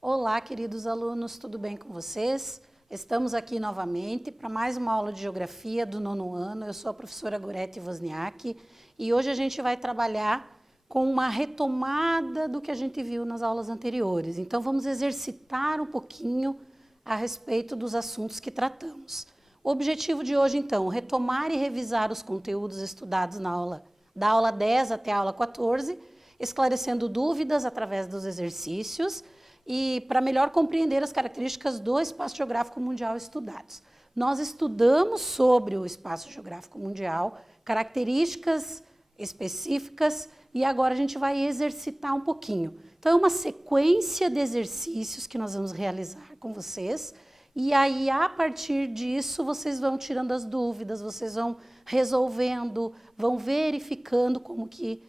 Olá, queridos alunos, tudo bem com vocês? Estamos aqui novamente para mais uma aula de Geografia do 9º ano. Eu sou a professora Gorete Wozniak e hoje a gente vai trabalhar com uma retomada do que a gente viu nas aulas anteriores. Então, vamos exercitar um pouquinho a respeito dos assuntos que tratamos. O objetivo de hoje, então, retomar e revisar os conteúdos estudados da aula 10 até a aula 14, esclarecendo dúvidas através dos exercícios e para melhor compreender as características do espaço geográfico mundial estudados. Nós estudamos sobre o espaço geográfico mundial, características específicas, e agora a gente vai exercitar um pouquinho. Então, é uma sequência de exercícios que nós vamos realizar com vocês, e aí, a partir disso, vocês vão tirando as dúvidas, vocês vão resolvendo, vão verificando como que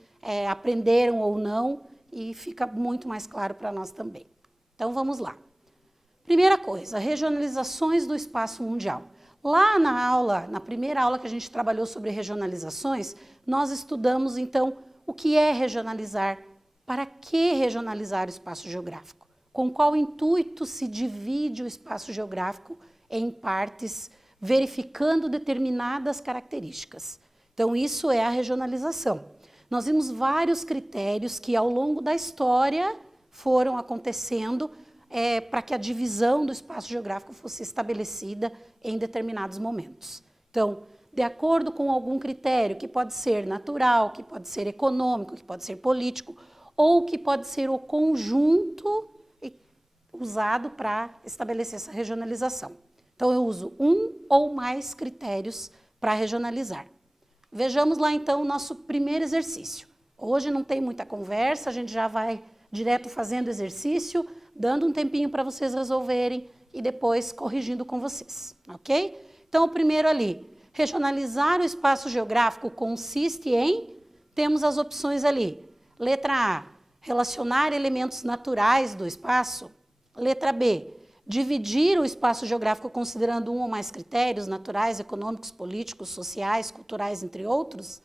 aprenderam ou não, e fica muito mais claro para nós também. Então, vamos lá. Primeira coisa, regionalizações do espaço mundial. Lá na primeira aula que a gente trabalhou sobre regionalizações, nós estudamos, então, o que é regionalizar, para que regionalizar o espaço geográfico, com qual intuito se divide o espaço geográfico em partes, verificando determinadas características. Então, isso é a regionalização. Nós vimos vários critérios que, ao longo da história, foram acontecendo para que a divisão do espaço geográfico fosse estabelecida em determinados momentos. Então, de acordo com algum critério, que pode ser natural, que pode ser econômico, que pode ser político, ou que pode ser o conjunto usado para estabelecer essa regionalização. Então, eu uso um ou mais critérios para regionalizar. Vejamos lá, então, o nosso primeiro exercício. Hoje não tem muita conversa, a gente já vai direto fazendo exercício, dando um tempinho para vocês resolverem e depois corrigindo com vocês, ok? Então, o primeiro ali, regionalizar o espaço geográfico consiste em, temos as opções ali. Letra A, relacionar elementos naturais do espaço. Letra B, dividir o espaço geográfico considerando um ou mais critérios naturais, econômicos, políticos, sociais, culturais, entre outros.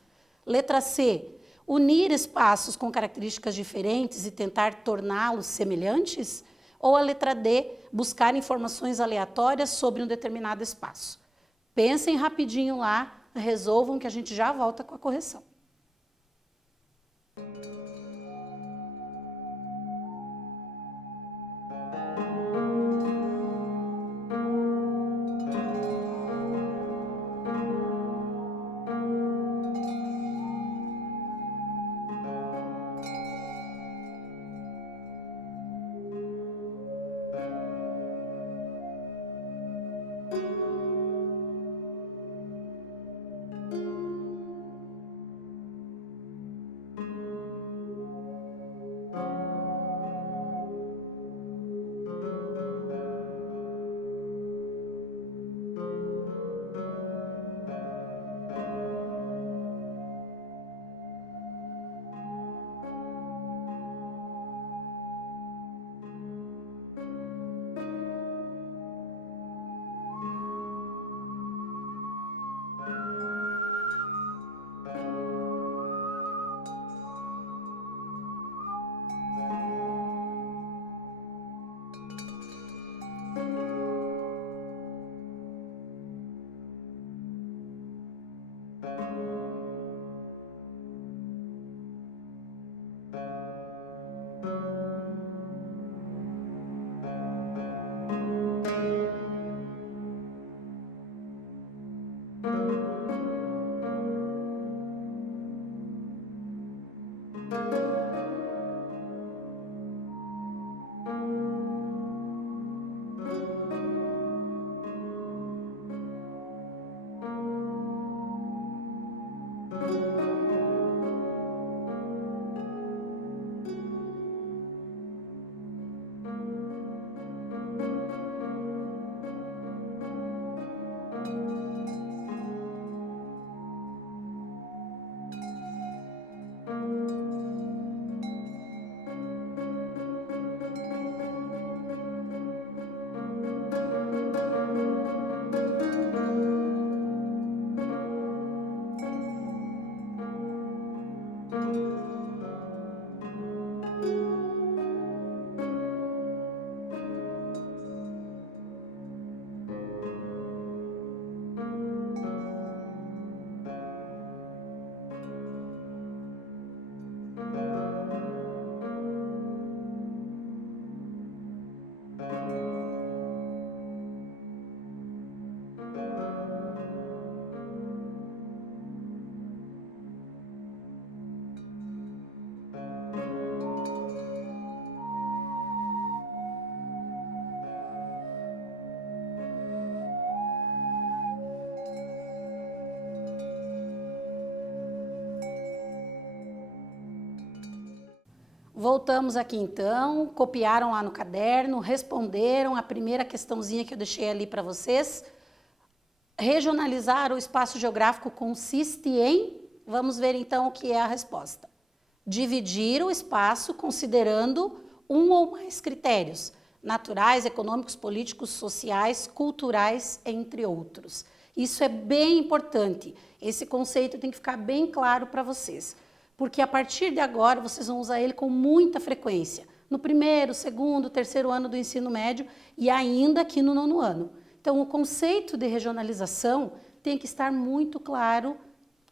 Letra C, unir espaços com características diferentes e tentar torná-los semelhantes? Ou a letra D, buscar informações aleatórias sobre um determinado espaço? Pensem rapidinho lá, resolvam que a gente já volta com a correção. Voltamos aqui então, copiaram lá no caderno, responderam a primeira questãozinha que eu deixei ali para vocês. Regionalizar o espaço geográfico consiste em, vamos ver então o que é a resposta. Dividir o espaço considerando um ou mais critérios, naturais, econômicos, políticos, sociais, culturais, entre outros. Isso é bem importante, esse conceito tem que ficar bem claro para vocês, porque a partir de agora vocês vão usar ele com muita frequência, no primeiro, segundo, terceiro ano do ensino médio e ainda aqui no nono ano. Então, o conceito de regionalização tem que estar muito claro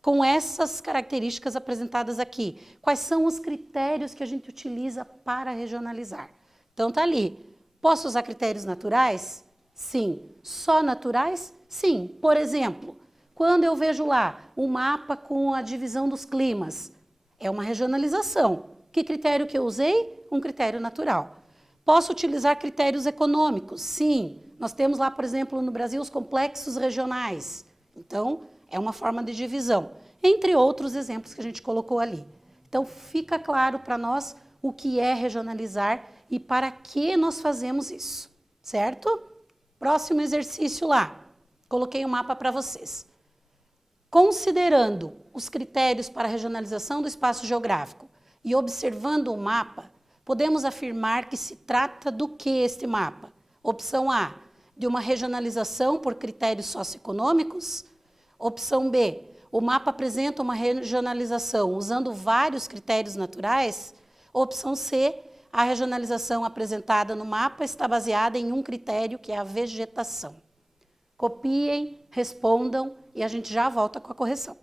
com essas características apresentadas aqui. Quais são os critérios que a gente utiliza para regionalizar? Então, tá ali. Posso usar critérios naturais? Sim. Só naturais? Sim. Por exemplo, quando eu vejo lá um mapa com a divisão dos climas, é uma regionalização. Que critério que eu usei? Um critério natural. Posso utilizar critérios econômicos? Sim. Nós temos lá, por exemplo, no Brasil, os complexos regionais. Então, é uma forma de divisão, entre outros exemplos que a gente colocou ali. Então, fica claro para nós o que é regionalizar e para que nós fazemos isso, certo? Próximo exercício lá. Coloquei um mapa para vocês. Considerando os critérios para a regionalização do espaço geográfico e observando o mapa, podemos afirmar que se trata do que este mapa? Opção A, de uma regionalização por critérios socioeconômicos. Opção B, o mapa apresenta uma regionalização usando vários critérios naturais. Opção C, a regionalização apresentada no mapa está baseada em um critério que é a vegetação. Copiem, respondam e a gente já volta com a correção.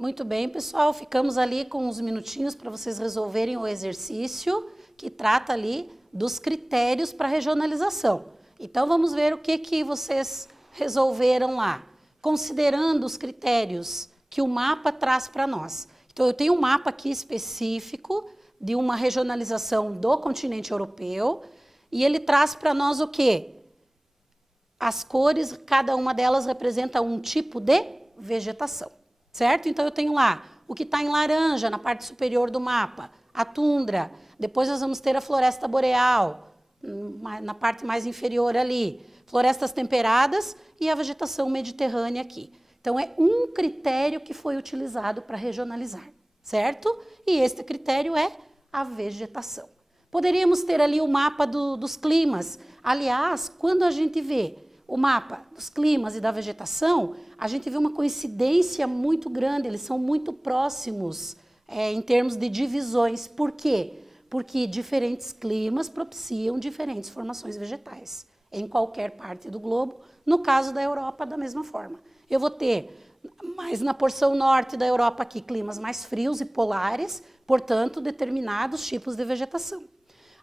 Muito bem, pessoal, ficamos ali com uns minutinhos para vocês resolverem o exercício que trata ali dos critérios para regionalização. Então, vamos ver o que vocês resolveram lá, considerando os critérios que o mapa traz para nós. Então, eu tenho um mapa aqui específico de uma regionalização do continente europeu e ele traz para nós o quê? As cores, cada uma delas representa um tipo de vegetação, certo? Então, eu tenho lá o que está em laranja na parte superior do mapa, a tundra. Depois nós vamos ter a floresta boreal, na parte mais inferior ali. Florestas temperadas e a vegetação mediterrânea aqui. Então, é um critério que foi utilizado para regionalizar, certo? E este critério é a vegetação. Poderíamos ter ali o mapa dos climas. Aliás, quando a gente vê o mapa dos climas e da vegetação, a gente vê uma coincidência muito grande, eles são muito próximos em termos de divisões. Por quê? Porque diferentes climas propiciam diferentes formações vegetais em qualquer parte do globo, no caso da Europa, da mesma forma. Eu vou ter, mais na porção norte da Europa aqui, climas mais frios e polares, portanto, determinados tipos de vegetação.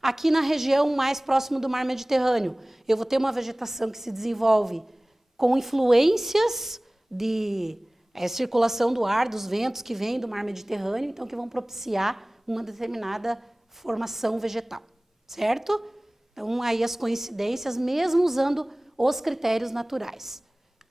Aqui na região mais próximo do mar Mediterrâneo, eu vou ter uma vegetação que se desenvolve com influências de circulação do ar, dos ventos que vêm do mar Mediterrâneo, então que vão propiciar uma determinada formação vegetal, certo? Então, aí as coincidências, mesmo usando os critérios naturais.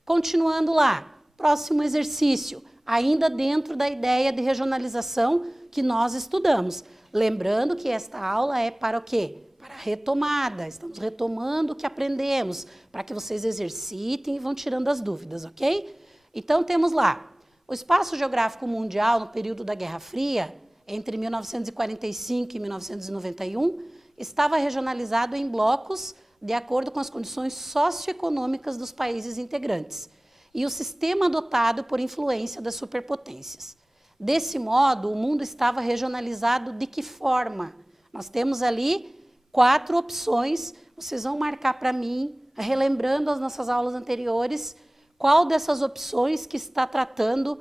Continuando lá, próximo exercício, ainda dentro da ideia de regionalização que nós estudamos. Lembrando que esta aula é para o quê? Para retomada. Estamos retomando o que aprendemos, para que vocês exercitem e vão tirando as dúvidas, ok? Então, temos lá, o espaço geográfico mundial no período da Guerra Fria, entre 1945 e 1991, estava regionalizado em blocos de acordo com as condições socioeconômicas dos países integrantes e o sistema adotado por influência das superpotências. Desse modo, o mundo estava regionalizado de que forma? Nós temos ali 4 opções, vocês vão marcar para mim, relembrando as nossas aulas anteriores, qual dessas opções que está tratando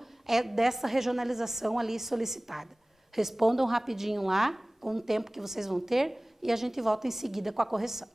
dessa regionalização ali solicitada. Respondam rapidinho lá, com o tempo que vocês vão ter, e a gente volta em seguida com a correção.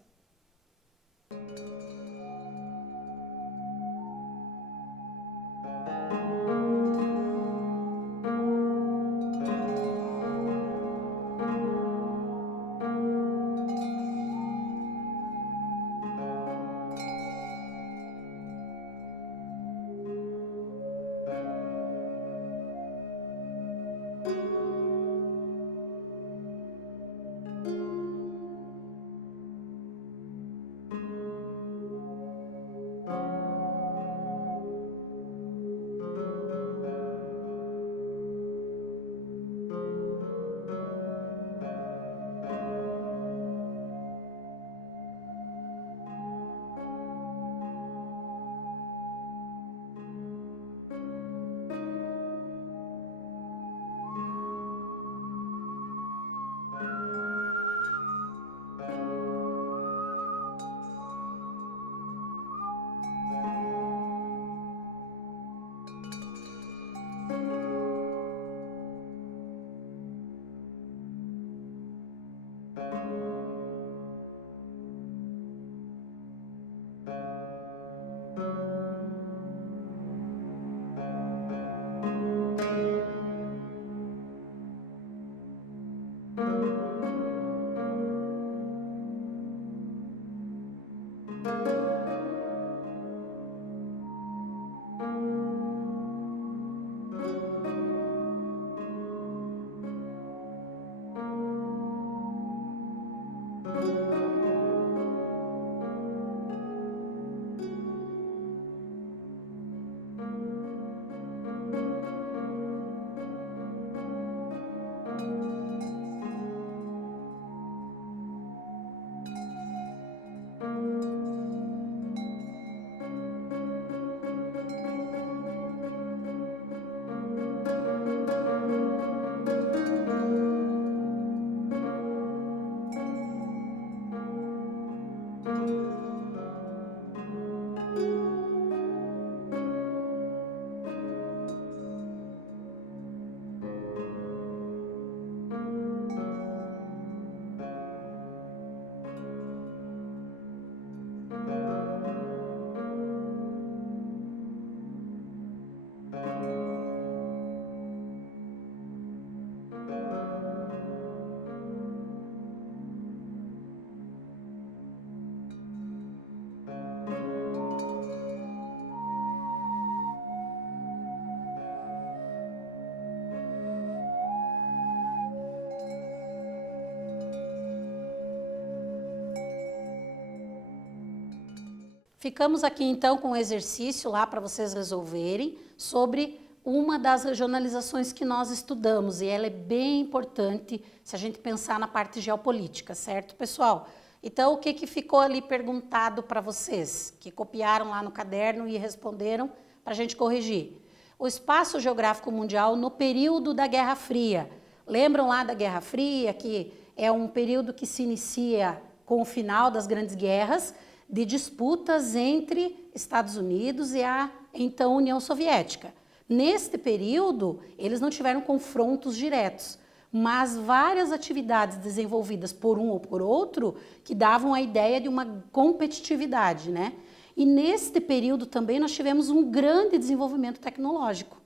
Ficamos aqui então com um exercício lá para vocês resolverem sobre uma das regionalizações que nós estudamos, e ela é bem importante se a gente pensar na parte geopolítica, certo, pessoal? Então, o que ficou ali perguntado para vocês, que copiaram lá no caderno e responderam para a gente corrigir? O espaço geográfico mundial no período da Guerra Fria. Lembram lá da Guerra Fria, que é um período que se inicia com o final das grandes guerras, de disputas entre Estados Unidos e a então União Soviética. Neste período, eles não tiveram confrontos diretos, mas várias atividades desenvolvidas por um ou por outro que davam a ideia de uma competitividade, né? E neste período também nós tivemos um grande desenvolvimento tecnológico,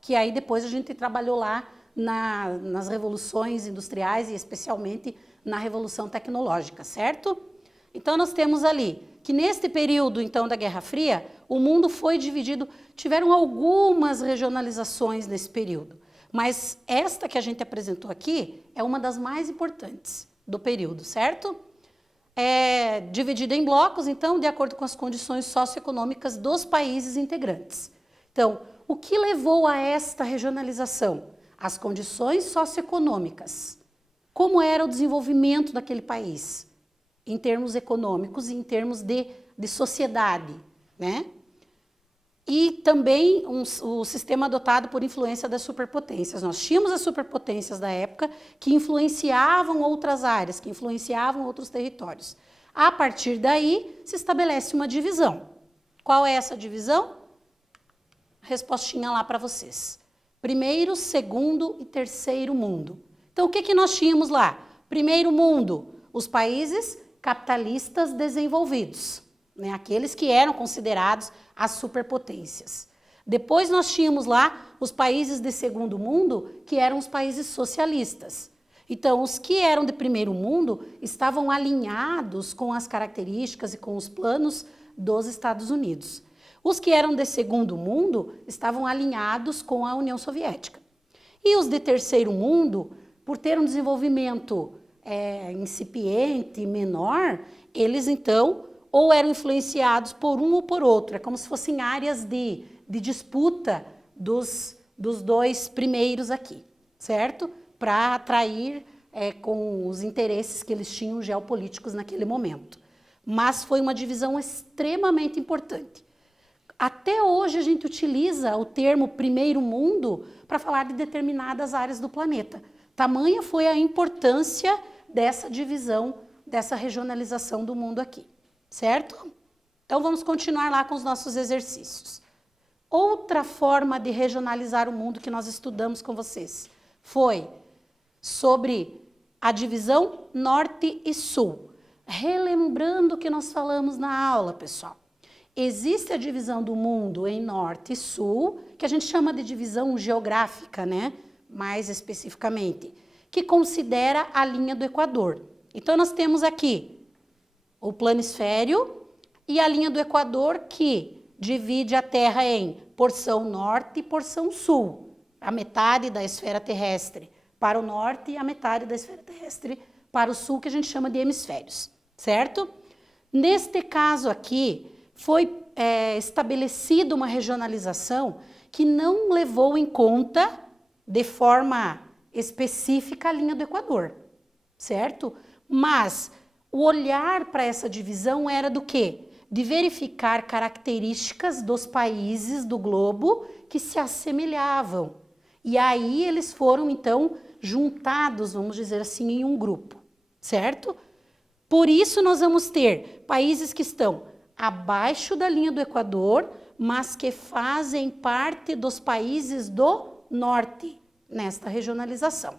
que aí depois a gente trabalhou lá nas revoluções industriais e especialmente na Revolução Tecnológica, certo? Então nós temos ali que neste período então da Guerra Fria, o mundo foi dividido, tiveram algumas regionalizações nesse período, mas esta que a gente apresentou aqui é uma das mais importantes do período, certo? É dividida em blocos, então, de acordo com as condições socioeconômicas dos países integrantes. Então, o que levou a esta regionalização? As condições socioeconômicas. Como era o desenvolvimento daquele país, em termos econômicos e em termos de sociedade, né? E também o sistema adotado por influência das superpotências. Nós tínhamos as superpotências da época que influenciavam outras áreas, que influenciavam outros territórios. A partir daí, se estabelece uma divisão. Qual é essa divisão? Respostinha lá para vocês. Primeiro, segundo e terceiro mundo. Então, o que nós tínhamos lá? Primeiro mundo, os países capitalistas desenvolvidos, né? Aqueles que eram considerados as superpotências. Depois nós tínhamos lá os países de segundo mundo, que eram os países socialistas. Então, os que eram de primeiro mundo estavam alinhados com as características e com os planos dos Estados Unidos. Os que eram de segundo mundo estavam alinhados com a União Soviética. E os de terceiro mundo, por ter um desenvolvimento incipiente, menor, eles então ou eram influenciados por um ou por outro. É como se fossem áreas de disputa dos dois primeiros aqui, certo? Para atrair com os interesses que eles tinham geopolíticos naquele momento. Mas foi uma divisão extremamente importante. Até hoje a gente utiliza o termo primeiro mundo para falar de determinadas áreas do planeta. Tamanha foi a importância dessa divisão, dessa regionalização do mundo aqui, certo? Então vamos continuar lá com os nossos exercícios. Outra forma de regionalizar o mundo que nós estudamos com vocês foi sobre a divisão norte e sul. Relembrando o que nós falamos na aula, pessoal. Existe a divisão do mundo em norte e sul, que a gente chama de divisão geográfica, né? Mais especificamente, que considera a linha do Equador. Então, nós temos aqui o planisfério e a linha do Equador que divide a Terra em porção norte e porção sul. A metade da esfera terrestre para o norte e a metade da esfera terrestre para o sul, que a gente chama de hemisférios, certo? Neste caso aqui, foi estabelecida uma regionalização que não levou em conta de forma específica a linha do Equador, certo? Mas o olhar para essa divisão era do quê? De verificar características dos países do globo que se assemelhavam. E aí eles foram, então, juntados, vamos dizer assim, em um grupo, certo? Por isso nós vamos ter países que estão abaixo da linha do Equador, mas que fazem parte dos países do norte, nesta regionalização.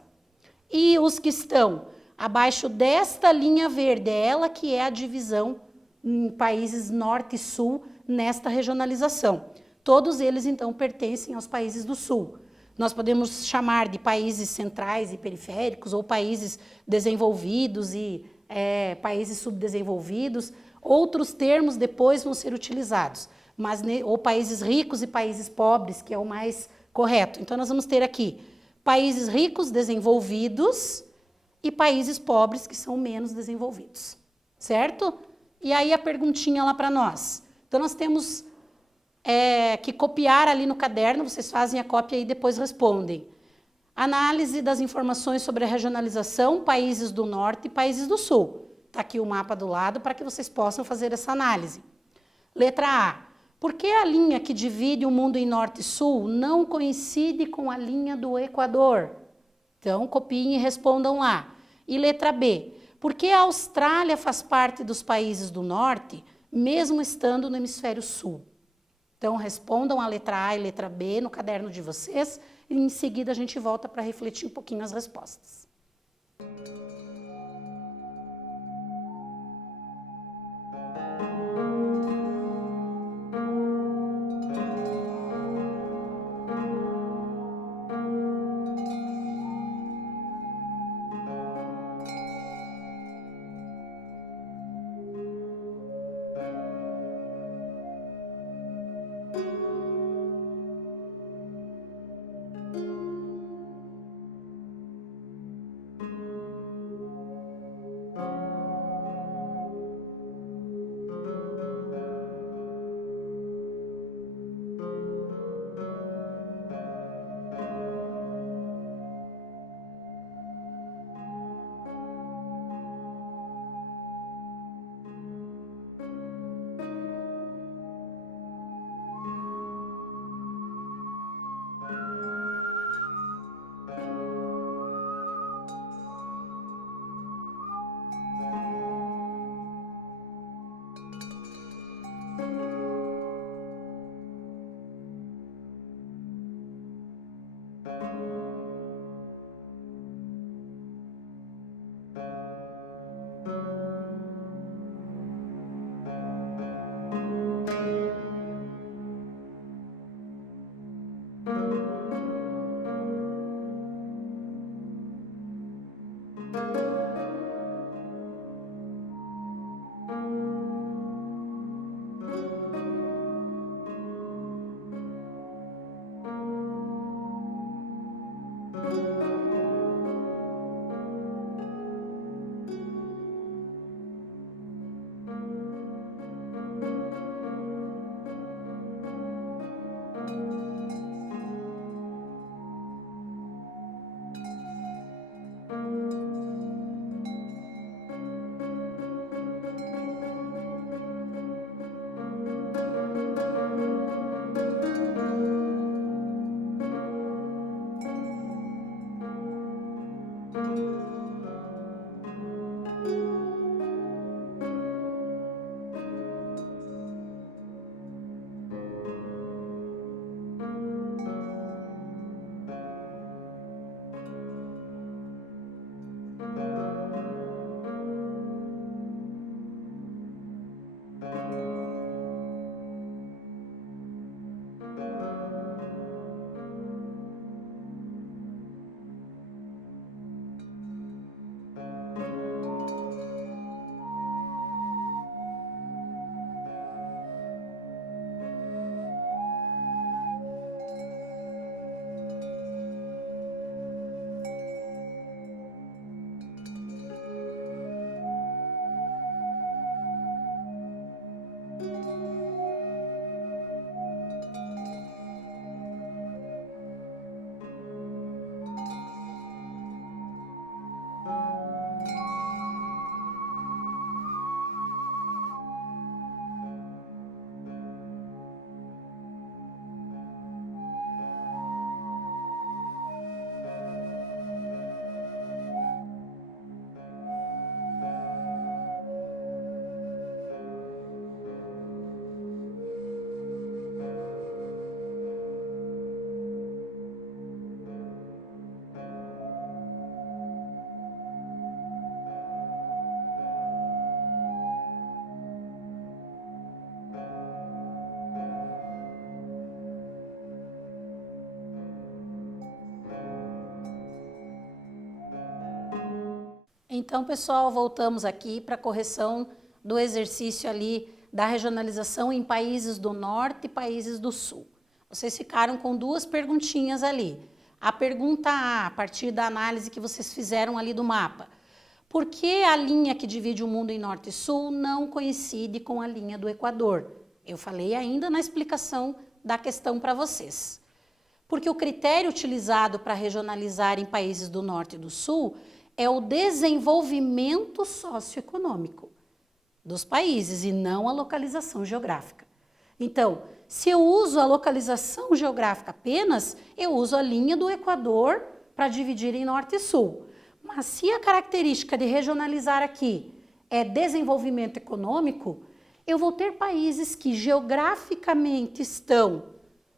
E os que estão abaixo desta linha verde, é ela que é a divisão em países norte e sul nesta regionalização. Todos eles, então, pertencem aos países do sul. Nós podemos chamar de países centrais e periféricos, ou países desenvolvidos e países subdesenvolvidos. Outros termos depois vão ser utilizados, mas, ou países ricos e países pobres, que é o mais correto. Então, nós vamos ter aqui países ricos, desenvolvidos, e países pobres, que são menos desenvolvidos, certo? E aí a perguntinha lá para nós, Então, nós temos que copiar ali no caderno, vocês fazem a cópia e depois respondem. Análise das informações sobre a regionalização, países do norte e países do sul. Está aqui o mapa do lado para que vocês possam fazer essa análise. Letra A. Por que a linha que divide o mundo em norte e sul não coincide com a linha do Equador? Então, copiem e respondam lá. E letra B. Por que a Austrália faz parte dos países do norte, mesmo estando no hemisfério sul? Então, respondam a letra A e letra B no caderno de vocês e em seguida a gente volta para refletir um pouquinho as respostas. Então, pessoal, voltamos aqui para a correção do exercício ali da regionalização em países do norte e países do sul. Vocês ficaram com duas perguntinhas ali. A pergunta A, a partir da análise que vocês fizeram ali do mapa. Por que a linha que divide o mundo em norte e sul não coincide com a linha do Equador? Eu falei ainda na explicação da questão para vocês. Porque o critério utilizado para regionalizar em países do Norte e do Sul é o desenvolvimento socioeconômico dos países e não a localização geográfica. Então, se eu uso a localização geográfica apenas, eu uso a linha do Equador para dividir em Norte e Sul. Mas se a característica de regionalizar aqui é desenvolvimento econômico, eu vou ter países que geograficamente estão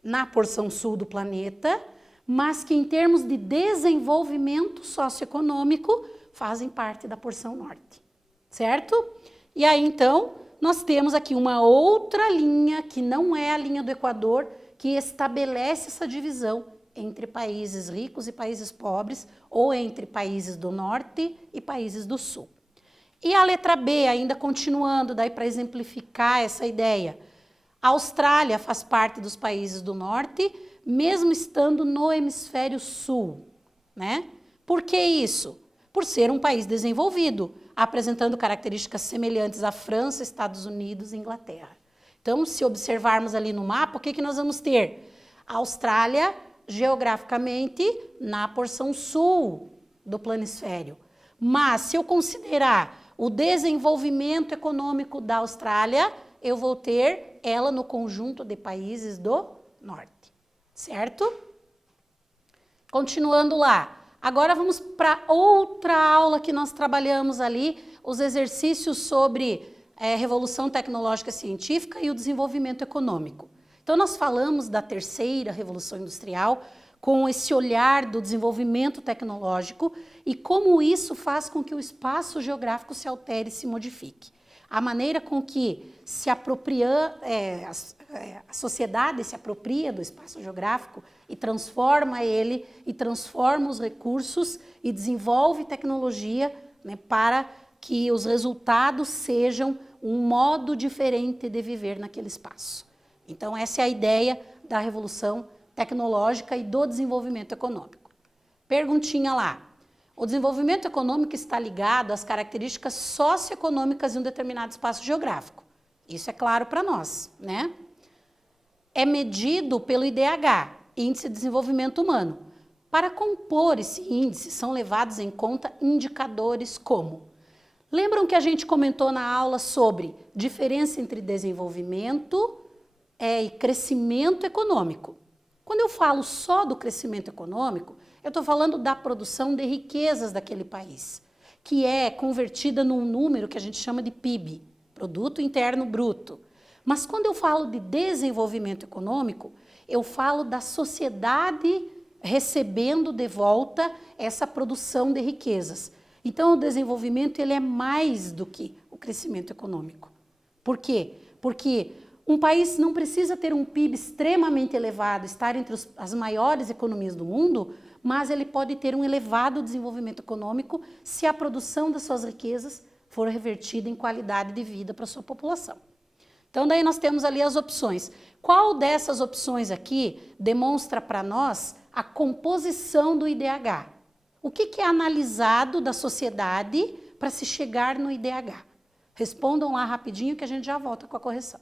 na porção sul do planeta, mas que em termos de desenvolvimento socioeconômico fazem parte da porção norte, certo? E aí então nós temos aqui uma outra linha que não é a linha do Equador, que estabelece essa divisão entre países ricos e países pobres, ou entre países do norte e países do sul. E a letra B, ainda continuando, daí para exemplificar essa ideia, a Austrália faz parte dos países do norte, mesmo estando no hemisfério sul, né? Por que isso? Por ser um país desenvolvido, apresentando características semelhantes à França, Estados Unidos e Inglaterra. Então, se observarmos ali no mapa, o que nós vamos ter? A Austrália, geograficamente, na porção sul do planisfério. Mas, se eu considerar o desenvolvimento econômico da Austrália, eu vou ter ela no conjunto de países do norte, certo? Continuando lá. Agora vamos para outra aula que nós trabalhamos ali, os exercícios sobre revolução tecnológica científica e o desenvolvimento econômico. Então nós falamos da terceira revolução industrial com esse olhar do desenvolvimento tecnológico e como isso faz com que o espaço geográfico se altere e se modifique. A maneira com que se apropria, a sociedade se apropria do espaço geográfico e transforma ele, e transforma os recursos e desenvolve tecnologia, né, para que os resultados sejam um modo diferente de viver naquele espaço. Então, essa é a ideia da revolução tecnológica e do desenvolvimento econômico. Perguntinha lá. O desenvolvimento econômico está ligado às características socioeconômicas de um determinado espaço geográfico. Isso é claro para nós, né? É medido pelo IDH, Índice de Desenvolvimento Humano. Para compor esse índice, são levados em conta indicadores como... Lembram que a gente comentou na aula sobre diferença entre desenvolvimento e crescimento econômico? Quando eu falo só do crescimento econômico, eu estou falando da produção de riquezas daquele país, que é convertida num número que a gente chama de PIB, Produto Interno Bruto. Mas quando eu falo de desenvolvimento econômico, eu falo da sociedade recebendo de volta essa produção de riquezas. Então, o desenvolvimento ele é mais do que o crescimento econômico. Por quê? Porque um país não precisa ter um PIB extremamente elevado, estar entre as maiores economias do mundo, mas ele pode ter um elevado desenvolvimento econômico se a produção das suas riquezas for revertida em qualidade de vida para a sua população. Então, daí nós temos ali as opções. Qual dessas opções aqui demonstra para nós a composição do IDH? O que é analisado da sociedade para se chegar no IDH? Respondam lá rapidinho que a gente já volta com a correção.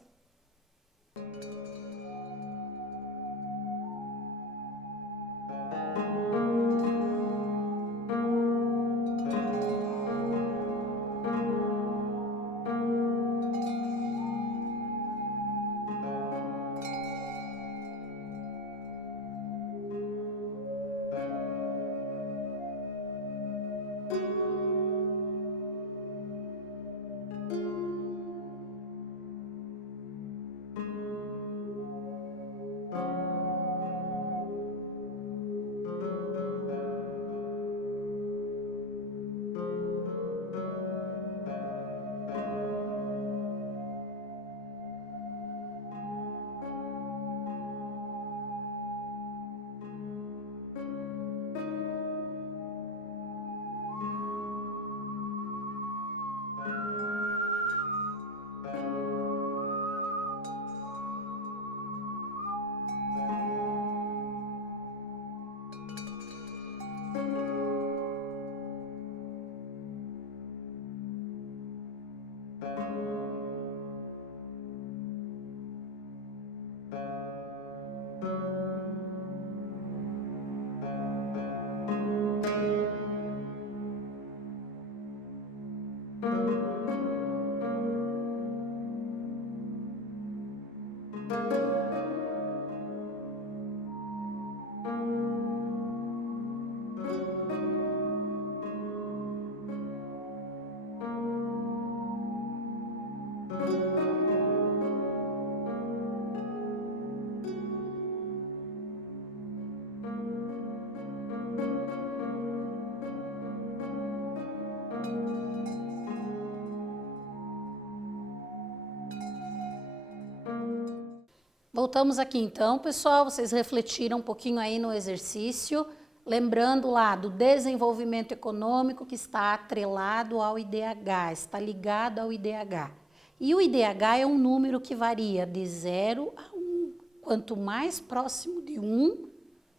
voltamos aqui então, pessoal, vocês refletiram um pouquinho aí no exercício, lembrando lá do desenvolvimento econômico que está atrelado ao IDH, está ligado ao IDH. E o IDH é um número que varia de 0 a 1. Quanto mais próximo de 1,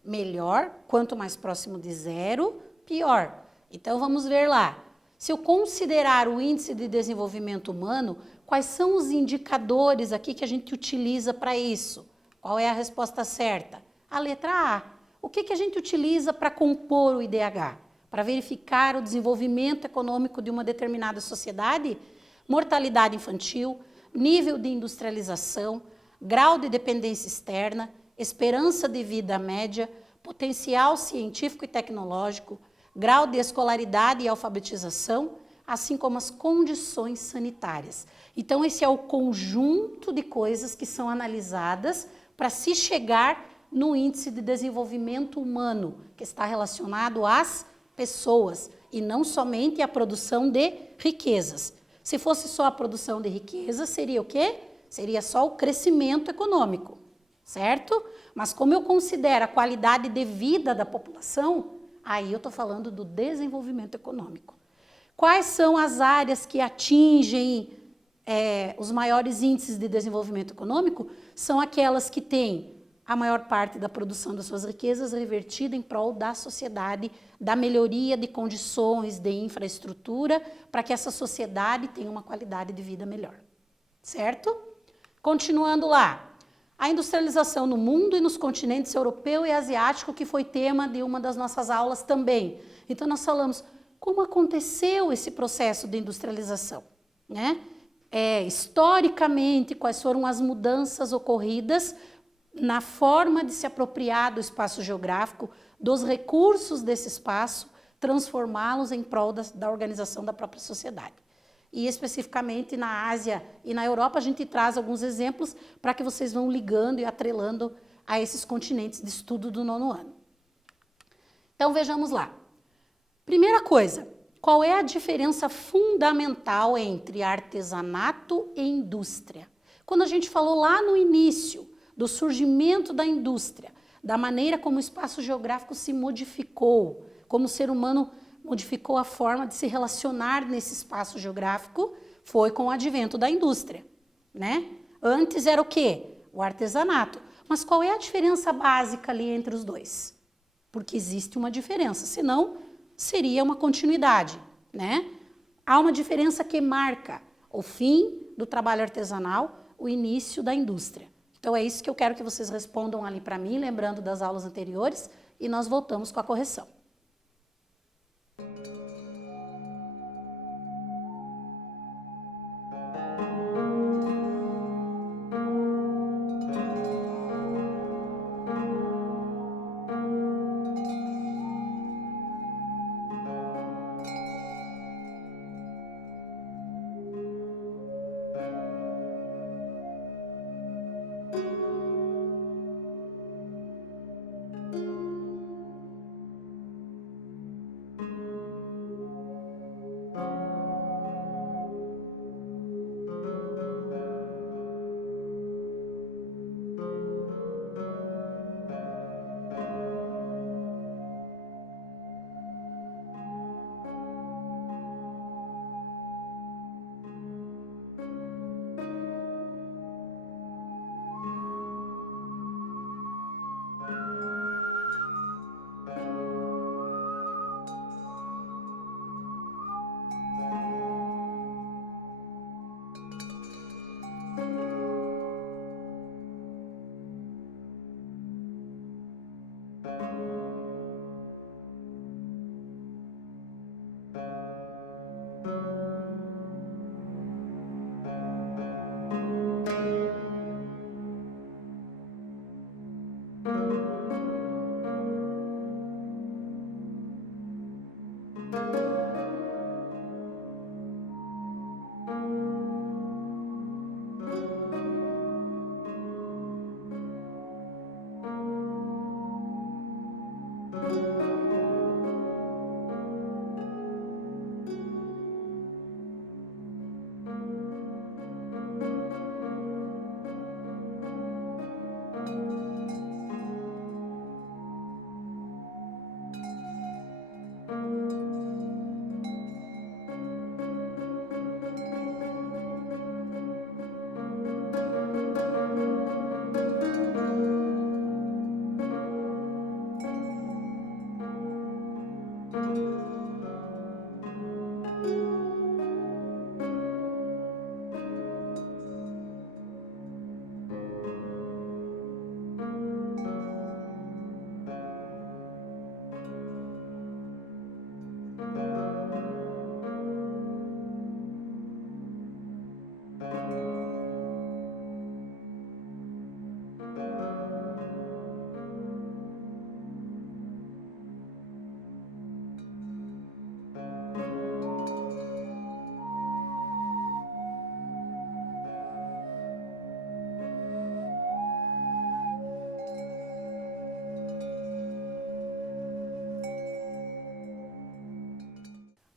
melhor. Quanto mais próximo de 0, pior. Então, vamos ver lá. Se eu considerar o índice de desenvolvimento humano, quais são os indicadores aqui que a gente utiliza para isso? Qual é a resposta certa? A letra A. O que a gente utiliza para compor o IDH? Para verificar o desenvolvimento econômico de uma determinada sociedade? Mortalidade infantil, nível de industrialização, grau de dependência externa, esperança de vida média, potencial científico e tecnológico, grau de escolaridade e alfabetização, assim como as condições sanitárias. Então, esse é o conjunto de coisas que são analisadas para se chegar no índice de desenvolvimento humano, que está relacionado às pessoas, e não somente à produção de riquezas. Se fosse só a produção de riquezas, seria o quê? Seria só o crescimento econômico, certo? Mas como eu considero a qualidade de vida da população, aí eu estou falando do desenvolvimento econômico. Quais são as áreas que atingem os maiores índices de desenvolvimento econômico? São aquelas que têm a maior parte da produção das suas riquezas revertida em prol da sociedade, da melhoria de condições de infraestrutura, para que essa sociedade tenha uma qualidade de vida melhor. Certo? Continuando lá. A industrialização no mundo e nos continentes europeu e asiático, que foi tema de uma das nossas aulas também. Então, nós falamos como aconteceu esse processo de industrialização, né? Historicamente, quais foram as mudanças ocorridas na forma de se apropriar do espaço geográfico, dos recursos desse espaço, transformá-los em prol da organização da própria sociedade. E especificamente na Ásia e na Europa, a gente traz alguns exemplos para que vocês vão ligando e atrelando a esses continentes de estudo do 9º ano. Então, vejamos lá. Primeira coisa, qual é a diferença fundamental entre artesanato e indústria? Quando a gente falou lá no início do surgimento da indústria, da maneira como o espaço geográfico se modificou, como o ser humano modificou a forma de se relacionar nesse espaço geográfico, foi com o advento da indústria, né? Antes era o quê? O artesanato. Mas qual é a diferença básica ali entre os dois? Porque existe uma diferença, senão seria uma continuidade, né? Há uma diferença que marca o fim do trabalho artesanal, o início da indústria. Então é isso que eu quero que vocês respondam ali para mim, lembrando das aulas anteriores, e nós voltamos com a correção.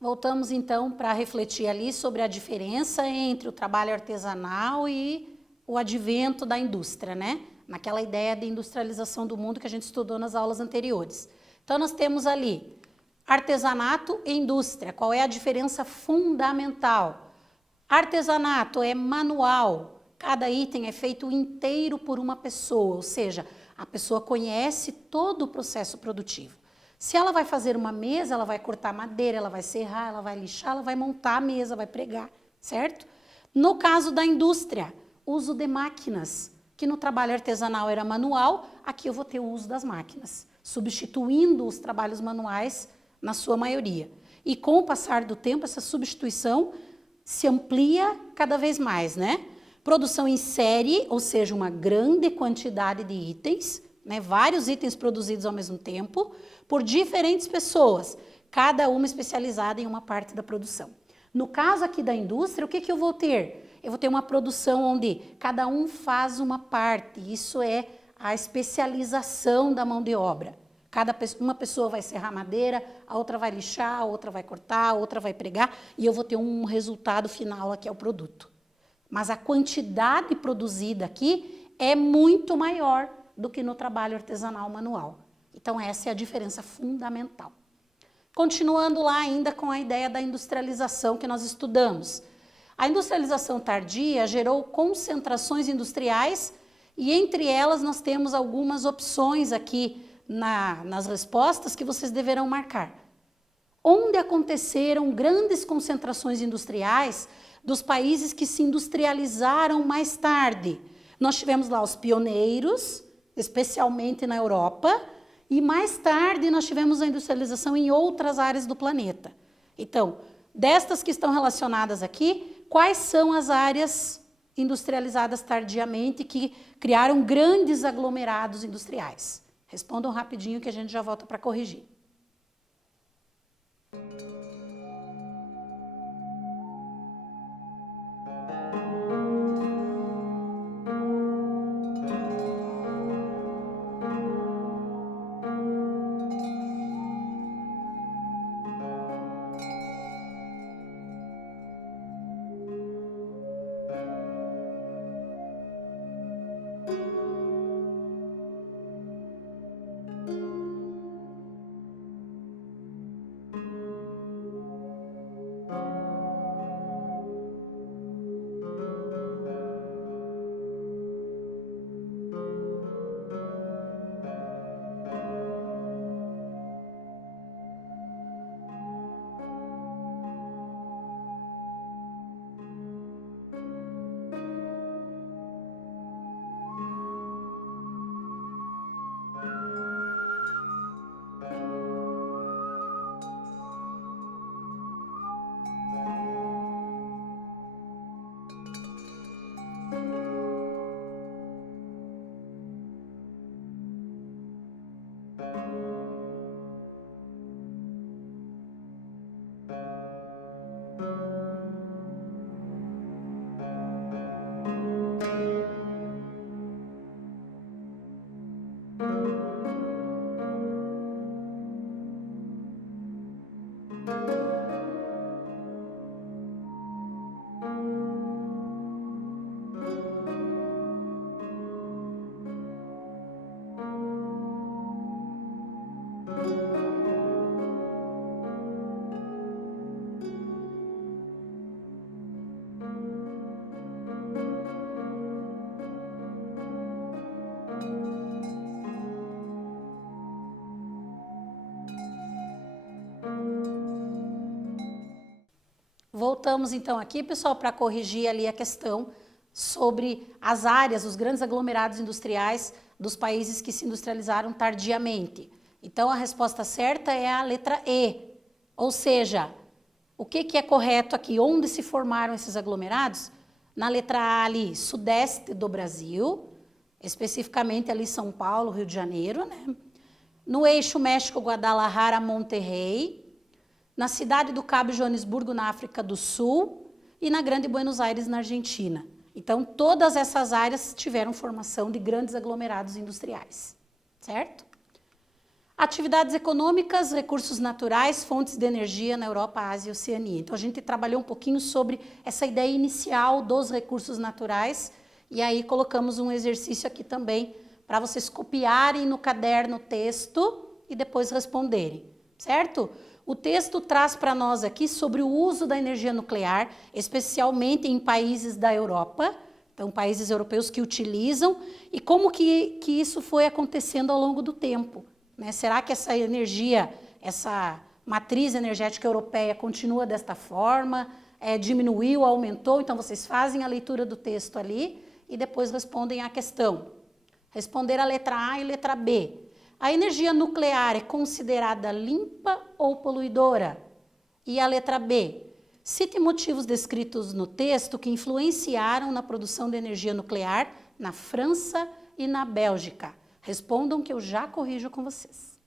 Voltamos então para refletir ali sobre a diferença entre o trabalho artesanal e o advento da indústria, né? Naquela ideia de industrialização do mundo que a gente estudou nas aulas anteriores. Então nós temos ali artesanato e indústria. Qual é a diferença fundamental? Artesanato é manual. Cada item é feito inteiro por uma pessoa, ou seja, a pessoa conhece todo o processo produtivo. Se ela vai fazer uma mesa, ela vai cortar madeira, ela vai serrar, ela vai lixar, ela vai montar a mesa, vai pregar, certo? No caso da indústria, uso de máquinas, que no trabalho artesanal era manual, aqui eu vou ter o uso das máquinas, substituindo os trabalhos manuais na sua maioria. E com o passar do tempo, essa substituição se amplia cada vez mais, né? Produção em série, ou seja, uma grande quantidade de itens, né? Vários itens produzidos ao mesmo tempo, por diferentes pessoas, cada uma especializada em uma parte da produção. No caso aqui da indústria, o que eu vou ter? Eu vou ter uma produção onde cada um faz uma parte, isso é a especialização da mão de obra. Uma pessoa vai serrar madeira, a outra vai lixar, a outra vai cortar, a outra vai pregar, e eu vou ter um resultado final aqui, é o produto. Mas a quantidade produzida aqui é muito maior do que no trabalho artesanal manual. Então essa é a diferença fundamental. Continuando lá ainda com a ideia da industrialização que nós estudamos. A industrialização tardia gerou concentrações industriais e entre elas nós temos algumas opções aqui nas respostas que vocês deverão marcar. Onde aconteceram grandes concentrações industriais dos países que se industrializaram mais tarde? Nós tivemos lá os pioneiros, especialmente na Europa, e mais tarde nós tivemos a industrialização em outras áreas do planeta. Então, destas que estão relacionadas aqui, quais são as áreas industrializadas tardiamente que criaram grandes aglomerados industriais? Respondam rapidinho que a gente já volta para corrigir. Voltamos então aqui, pessoal, para corrigir ali a questão sobre as áreas, os grandes aglomerados industriais dos países que se industrializaram tardiamente. Então, a resposta certa é a letra E. Ou seja, o que é correto aqui? Onde se formaram esses aglomerados? Na letra A ali, sudeste do Brasil, especificamente ali São Paulo, Rio de Janeiro, né? No eixo México, Guadalajara, Monterrey, na cidade do Cabo Joanesburgo, na África do Sul, e na Grande Buenos Aires, na Argentina. Então, todas essas áreas tiveram formação de grandes aglomerados industriais, certo? Atividades econômicas, recursos naturais, fontes de energia na Europa, Ásia e Oceania. Então, a gente trabalhou um pouquinho sobre essa ideia inicial dos recursos naturais e aí colocamos um exercício aqui também para vocês copiarem no caderno o texto e depois responderem, certo? O texto traz para nós aqui sobre o uso da energia nuclear, especialmente em países da Europa, então países europeus que utilizam, e como que isso foi acontecendo ao longo do tempo. Né? Será que essa energia, essa matriz energética europeia continua desta forma? Diminuiu, aumentou? Então, vocês fazem a leitura do texto ali e depois respondem à questão. Responder a letra A e letra B. A energia nuclear é considerada limpa ou poluidora? E a letra B. Cite motivos descritos no texto que influenciaram na produção de energia nuclear na França e na Bélgica. Respondam que eu já corrijo com vocês.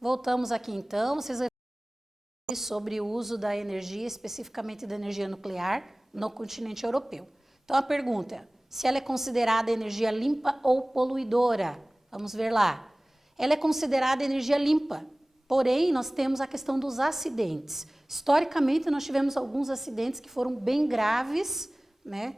Voltamos aqui então, vocês vão ver sobre o uso da energia, especificamente da energia nuclear, no continente europeu. Então a pergunta é, se ela é considerada energia limpa ou poluidora? Vamos ver lá. Ela é considerada energia limpa, porém nós temos a questão dos acidentes. Historicamente nós tivemos alguns acidentes que foram bem graves, né,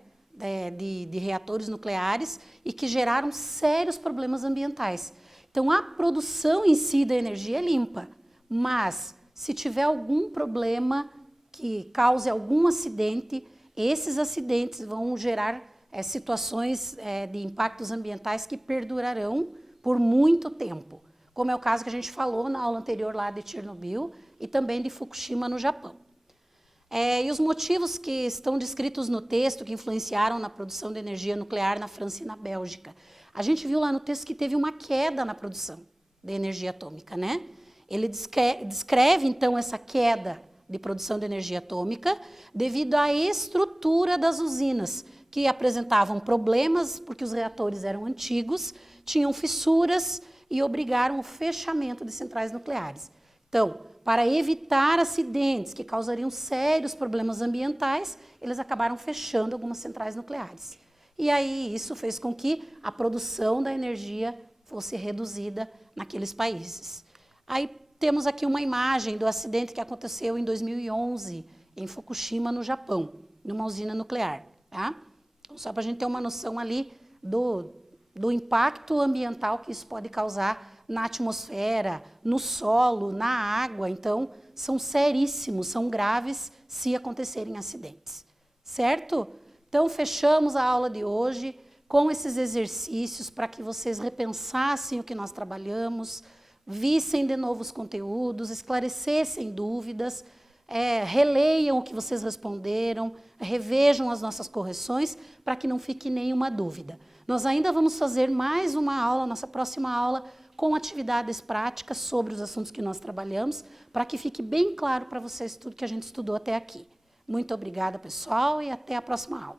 de reatores nucleares e que geraram sérios problemas ambientais. Então, a produção em si da energia é limpa, mas se tiver algum problema que cause algum acidente, esses acidentes vão gerar situações de impactos ambientais que perdurarão por muito tempo, como é o caso que a gente falou na aula anterior lá de Chernobyl e também de Fukushima no Japão. E os motivos que estão descritos no texto que influenciaram na produção de energia nuclear na França e na Bélgica. A gente viu lá no texto que teve uma queda na produção de energia atômica, né? Ele descreve, então, essa queda de produção de energia atômica devido à estrutura das usinas, que apresentavam problemas porque os reatores eram antigos, tinham fissuras e obrigaram o fechamento de centrais nucleares. Então, para evitar acidentes que causariam sérios problemas ambientais, eles acabaram fechando algumas centrais nucleares. E aí isso fez com que a produção da energia fosse reduzida naqueles países. Aí temos aqui uma imagem do acidente que aconteceu em 2011, em Fukushima, no Japão, numa usina nuclear. Tá? Então, só para a gente ter uma noção ali do impacto ambiental que isso pode causar na atmosfera, no solo, na água. Então, são seríssimos, são graves se acontecerem acidentes. Certo? Então, fechamos a aula de hoje com esses exercícios para que vocês repensassem o que nós trabalhamos, vissem de novo os conteúdos, esclarecessem dúvidas, releiam o que vocês responderam, revejam as nossas correções para que não fique nenhuma dúvida. Nós ainda vamos fazer mais uma aula, nossa próxima aula, com atividades práticas sobre os assuntos que nós trabalhamos, para que fique bem claro para vocês tudo que a gente estudou até aqui. Muito obrigada, pessoal, e até a próxima aula.